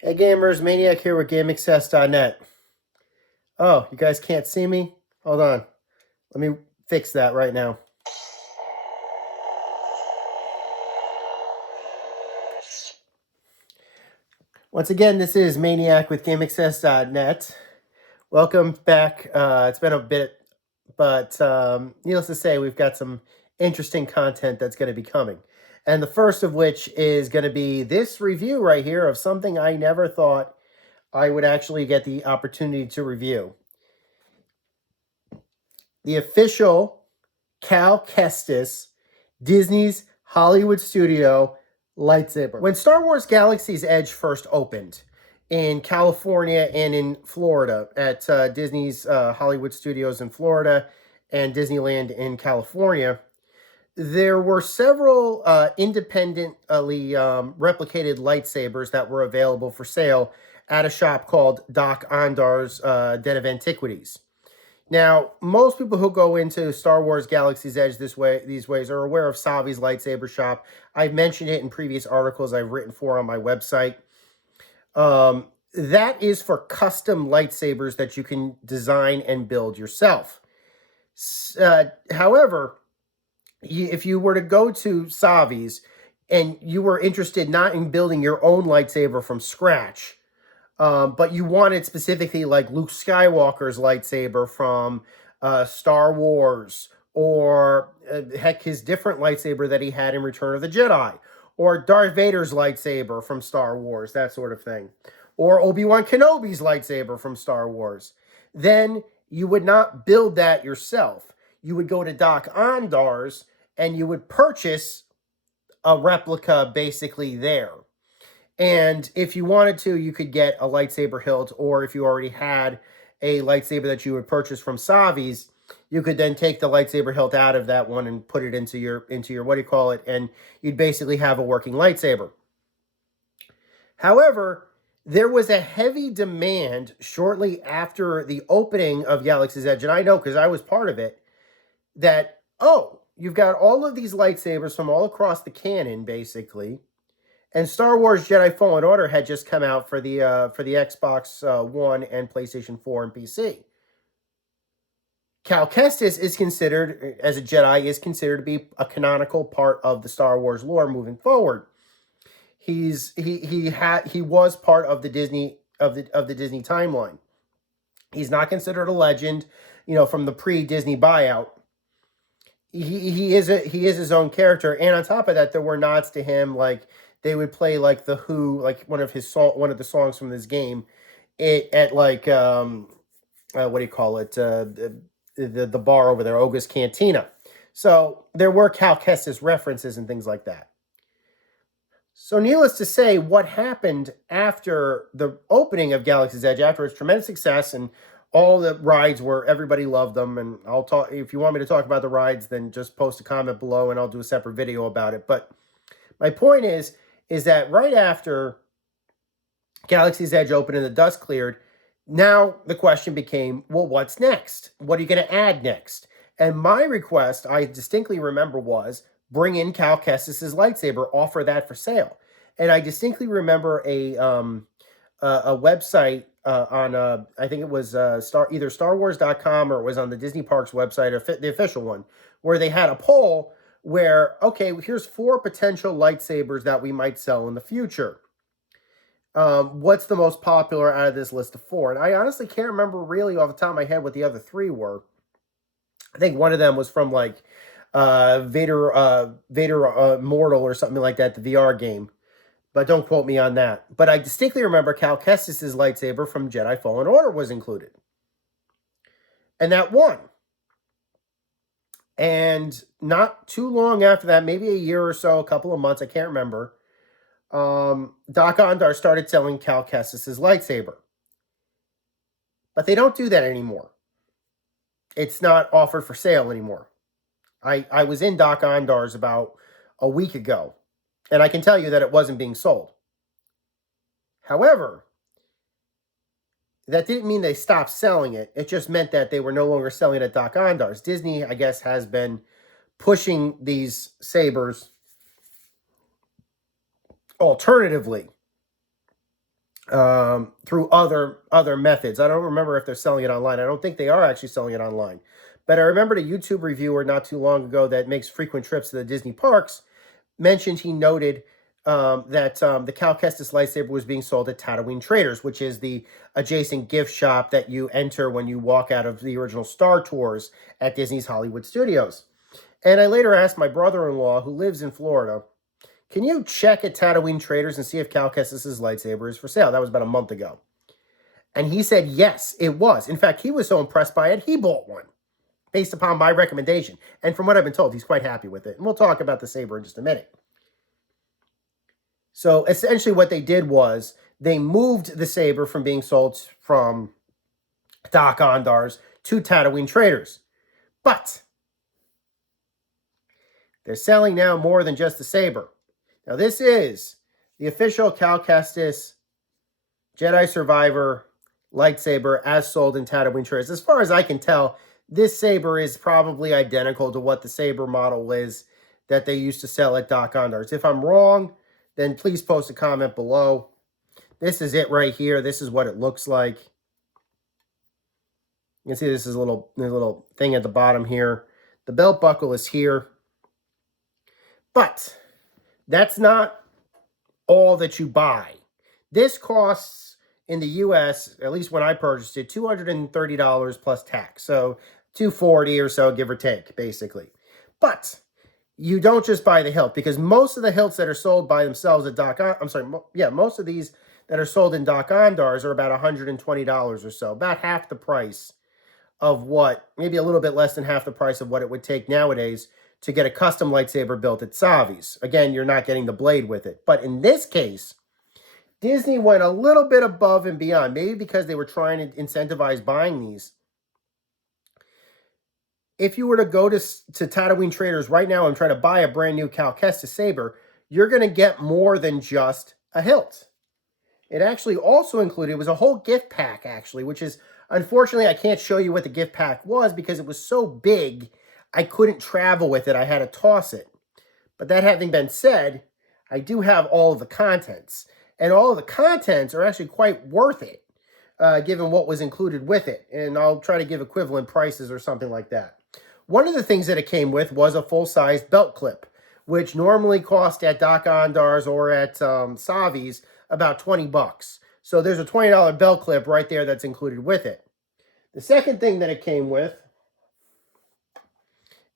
Hey gamers, Maniac here with GameAccess.net. Oh, you guys can't see me? Hold on. Let me fix that right now. Once again, this is Maniac with GameAccess.net. Welcome back. It's been a bit, but needless to say, we've got some interesting content that's going to be coming. And the first of which is going to be this review right here of something I never thought I would actually get the opportunity to review. The official Cal Kestis, Disney's Hollywood studio lightsaber. When Star Wars Galaxy's Edge first opened in California and in Florida at Disney's Hollywood Studios in Florida and Disneyland in California, there were several independently replicated lightsabers that were available for sale at a shop called Doc Ondar's Den of Antiquities. Now, most people who go into Star Wars Galaxy's Edge these ways are aware of Savi's lightsaber shop. I've mentioned it in previous articles I've written for on my website. That is for custom lightsabers that you can design and build yourself. However, if you were to go to Savi's and you were interested not in building your own lightsaber from scratch, but you wanted specifically like Luke Skywalker's lightsaber from Star Wars, or heck, his different lightsaber that he had in Return of the Jedi, or Darth Vader's lightsaber from Star Wars, that sort of thing, or Obi-Wan Kenobi's lightsaber from Star Wars, then you would not build that yourself. You would go to Doc Ondar's and you would purchase a replica basically there. And if you wanted to, you could get a lightsaber hilt, or if you already had a lightsaber that you would purchase from Savi's, you could then take the lightsaber hilt out of that one and put it into your what do you call it, and you'd basically have a working lightsaber. However, there was a heavy demand shortly after the opening of Galaxy's Edge, and I know because I was part of it, that, oh, you've got all of these lightsabers from all across the canon, basically. And Star Wars Jedi Fallen Order had just come out for the Xbox One and PlayStation 4 and PC. Cal Kestis is considered, as a Jedi, is considered to be a canonical part of the Star Wars lore moving forward. He was part of the Disney Disney timeline. He's not considered a legend, from the pre-Disney buyout. He is his own character, and on top of that, there were nods to him, like they would play like The Who, like one of the songs from this game, at like what do you call it, the bar over there, Oga's Cantina. So there were Cal Kestis references and things like that. So needless to say, what happened after the opening of Galaxy's Edge, after its tremendous success and all the rides where everybody loved them, and I'll talk, if you want me to talk about the rides, then just post a comment below and I'll do a separate video about it. But my point is that right after Galaxy's Edge opened and the dust cleared, now the question became, well, what's next? What are you going to add next? And my request, I distinctly remember, was bring in Cal Kestis' lightsaber, offer that for sale. And I distinctly remember a website on, I think it was either StarWars.com or it was on the Disney Parks website, or the official one, where they had a poll where, okay, here's 4 potential lightsabers that we might sell in the future. What's the most popular out of this list of 4? And I honestly can't remember really off the top of my head what the other 3 were. I think one of them was from like Vader Immortal or something like that, the VR game. But don't quote me on that. But I distinctly remember Cal Kestis' lightsaber from Jedi Fallen Order was included. And that won. And not too long after that, maybe a year or so, a couple of months, I can't remember, Doc Ondar started selling Cal Kestis' lightsaber. But they don't do that anymore. It's not offered for sale anymore. I was in Doc Ondar's about a week ago, and I can tell you that it wasn't being sold. However, that didn't mean they stopped selling it. It just meant that they were no longer selling it at Doc Ondar's. Disney, I guess, has been pushing these sabers alternatively through other methods. I don't remember if they're selling it online. I don't think they are actually selling it online. But I remember a YouTube reviewer not too long ago that makes frequent trips to the Disney parks mentioned he noted that the Cal Kestis lightsaber was being sold at Tattooine Traders, which is the adjacent gift shop that you enter when you walk out of the original Star Tours at Disney's Hollywood Studios. And I later asked my brother-in-law, who lives in Florida, can you check at Tattooine Traders and see if Cal Kestis' lightsaber is for sale? That was about a month ago. And he said, yes, it was. In fact, he was so impressed by it, he bought one based upon my recommendation. And from what I've been told, he's quite happy with it. And we'll talk about the saber in just a minute. So essentially what they did was they moved the saber from being sold from Doc Ondar's to Tattooine Traders. But they're selling now more than just the saber. Now this is the official Cal Kestis Jedi Survivor lightsaber as sold in Tattooine Traders. As far as I can tell, this saber is probably identical to what the saber model is that they used to sell at Doc Ondar's. If I'm wrong, then please post a comment below. This is it right here. This is what it looks like. You can see this is a little thing at the bottom here. The belt buckle is here. But that's not all that you buy. This costs in the US, at least when I purchased it, $230 plus tax. So $240 or so, give or take, basically. But you don't just buy the hilt, because most of the hilts that are sold by themselves at most of these that are sold in Doc Ondar's are about $120 or so, about half the price of what, maybe a little bit less than half the price of what it would take nowadays to get a custom lightsaber built at Savi's. Again, you're not getting the blade with it. But in this case, Disney went a little bit above and beyond, maybe because they were trying to incentivize buying these. If you were to go to Tattooine Traders right now and try to buy a brand new Cal Kestis saber, you're going to get more than just a hilt. It actually also included, it was a whole gift pack actually, which is, unfortunately, I can't show you what the gift pack was because it was so big, I couldn't travel with it. I had to toss it. But that having been said, I do have all of the contents. And all of the contents are actually quite worth it, given what was included with it. And I'll try to give equivalent prices or something like that. One of the things that it came with was a full-size belt clip, which normally cost at Doc Ondar's or at Savi's about $20. So there's a $20 belt clip right there that's included with it. The second thing that it came with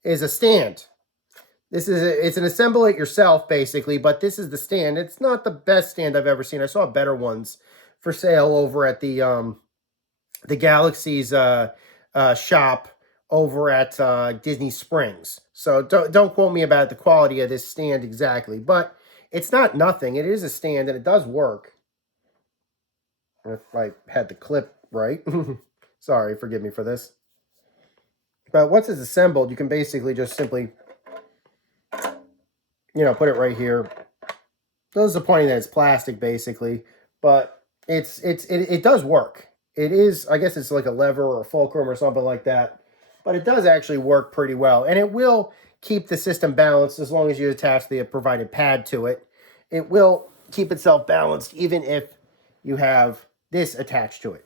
is a stand. It's an assemble it yourself, basically, but this is the stand. It's not the best stand I've ever seen. I saw better ones for sale over at the Galaxy's shop over at Disney Springs. So don't quote me about the quality of this stand exactly, but it's not nothing. It is a stand, and it does work. If I had the clip right. Sorry, forgive me for this. But once it's assembled, you can basically just simply, put it right here. Those are pointing that it's plastic, basically, but it does work. It is, I guess it's like a lever or a fulcrum or something like that, but it does actually work pretty well, and it will keep the system balanced as long as you attach the provided pad to it. It will keep itself balanced even if you have this attached to it.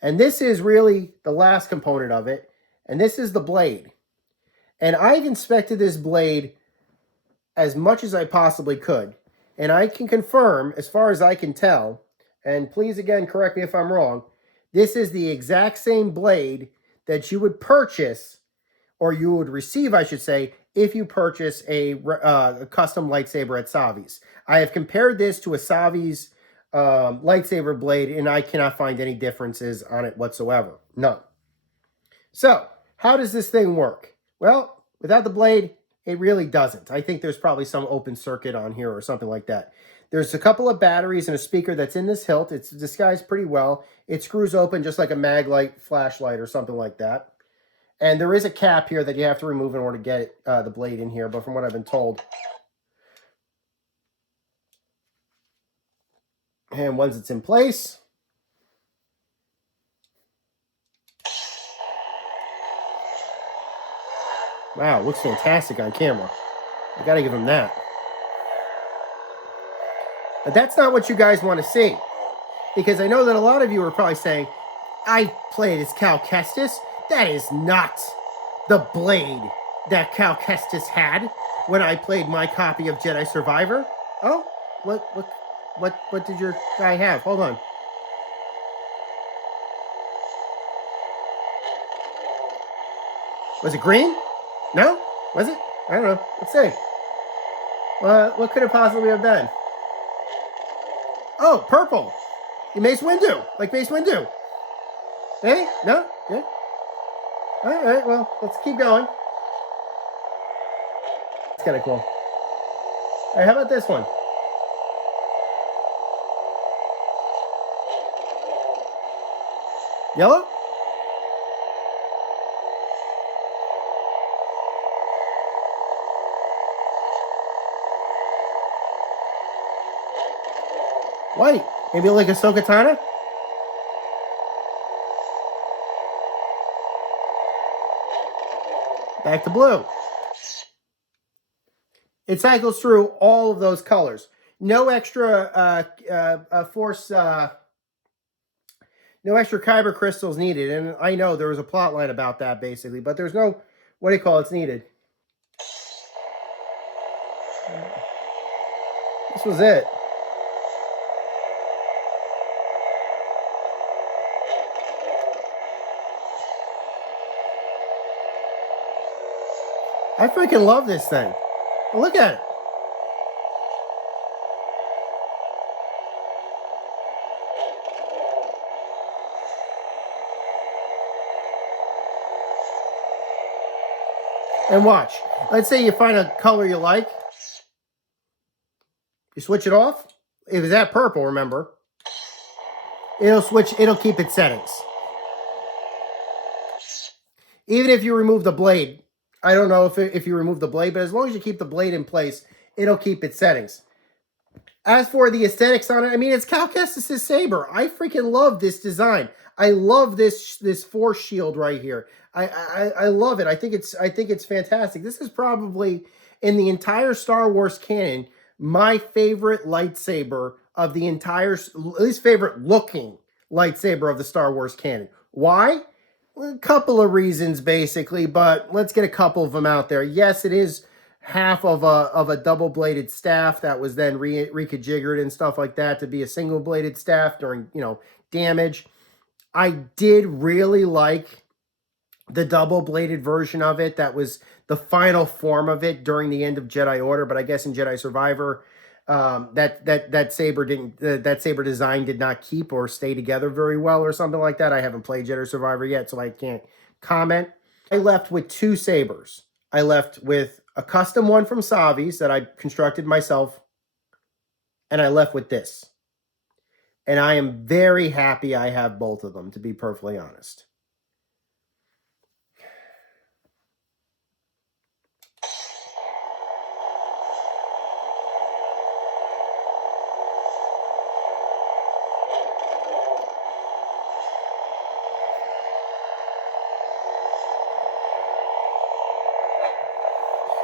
And this is really the last component of it, and this is the blade. And I've inspected this blade as much as I possibly could, and I can confirm, as far as I can tell, and please again correct me if I'm wrong, this is the exact same blade that you would purchase, or you would receive, I should say, if you purchase a custom lightsaber at Savi's. I have compared this to a Savi's lightsaber blade, and I cannot find any differences on it whatsoever. None. So, how does this thing work? Well, without the blade, it really doesn't. I think there's probably some open circuit on here or something like that. There's a couple of batteries and a speaker that's in this hilt. It's disguised pretty well. It screws open just like a mag light flashlight or something like that. And there is a cap here that you have to remove in order to get the blade in here, but from what I've been told. And once it's in place, wow, looks fantastic on camera. I gotta give him that. But that's not what you guys want to see. because I know that a lot of you are probably saying, I played as Cal Kestis. That is not the blade that Cal Kestis had when I played my copy of Jedi Survivor. Oh, what did your guy have? Hold on. Was it green? No? Was it? I don't know. Let's see. What could it possibly have been? Oh, purple. Mace Windu. Like Mace Windu. Hey? No? Yeah? All right, well, let's keep going. It's kind of cool. All right, how about this one? Yellow? White. Maybe like a Ahsoka Tano? Back to blue. It cycles through all of those colors. No extra force, no extra kyber crystals needed. And I know there was a plot line about that basically, but there's no, what do you call it's needed. This was it. I freaking love this thing. Look at it. And watch. Let's say you find a color you like. You switch it off. It was that purple, remember. It'll keep its settings. Even if you remove the blade. I don't know if you remove the blade, but as long as you keep the blade in place, it'll keep its settings. As for the aesthetics on it, I mean, it's Cal Kestis' saber. I freaking love this design. I love this force shield right here. I love it. I think it's fantastic. This is probably, in the entire Star Wars canon, my favorite lightsaber of the entire, at least favorite looking lightsaber of the Star Wars canon. Why? A couple of reasons, basically, but let's get a couple of them out there. Yes, it is half of a double-bladed staff that was then reconfigured and stuff like that to be a single-bladed staff during, damage. I did really like the double-bladed version of it. That was the final form of it during the end of Jedi Order, but I guess in Jedi Survivor, that saber design did not keep or stay together very well or something like that. I haven't played Jedi Survivor yet, so I can't comment. I left with two sabers. I left with a custom one from Savi's that I constructed myself, and I left with this. And I am very happy I have both of them, to be perfectly honest.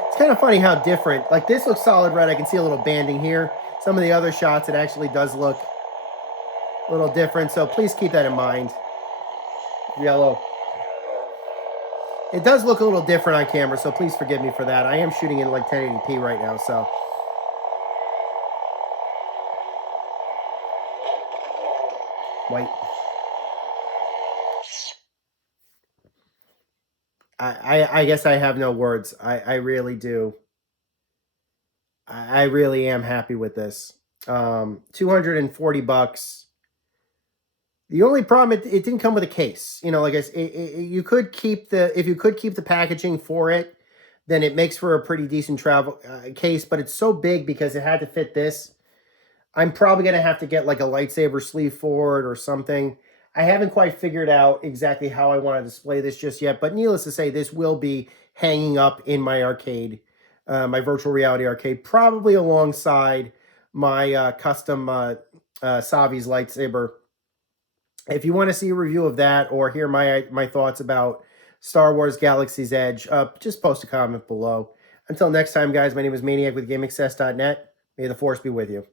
It's kind of funny how different, like this looks solid red. I can see a little banding here. Some of the other shots, it actually does look a little different. So please keep that in mind. Yellow. It does look a little different on camera, so please forgive me for that. I am shooting in like 1080p right now, so. White. I guess I have no words. I really do. I really am happy with this. $240. The only problem, it didn't come with a case. Like I said, you could keep if you could keep the packaging for it, then it makes for a pretty decent travel case. But it's so big because it had to fit this. I'm probably gonna have to get like a lightsaber sleeve for it or something. I haven't quite figured out exactly how I want to display this just yet, but needless to say, this will be hanging up in my arcade, my virtual reality arcade, probably alongside my custom Savi's lightsaber. If you want to see a review of that or hear my thoughts about Star Wars Galaxy's Edge, just post a comment below. Until next time, guys, my name is Maniac with GameAccess.net. May the Force be with you.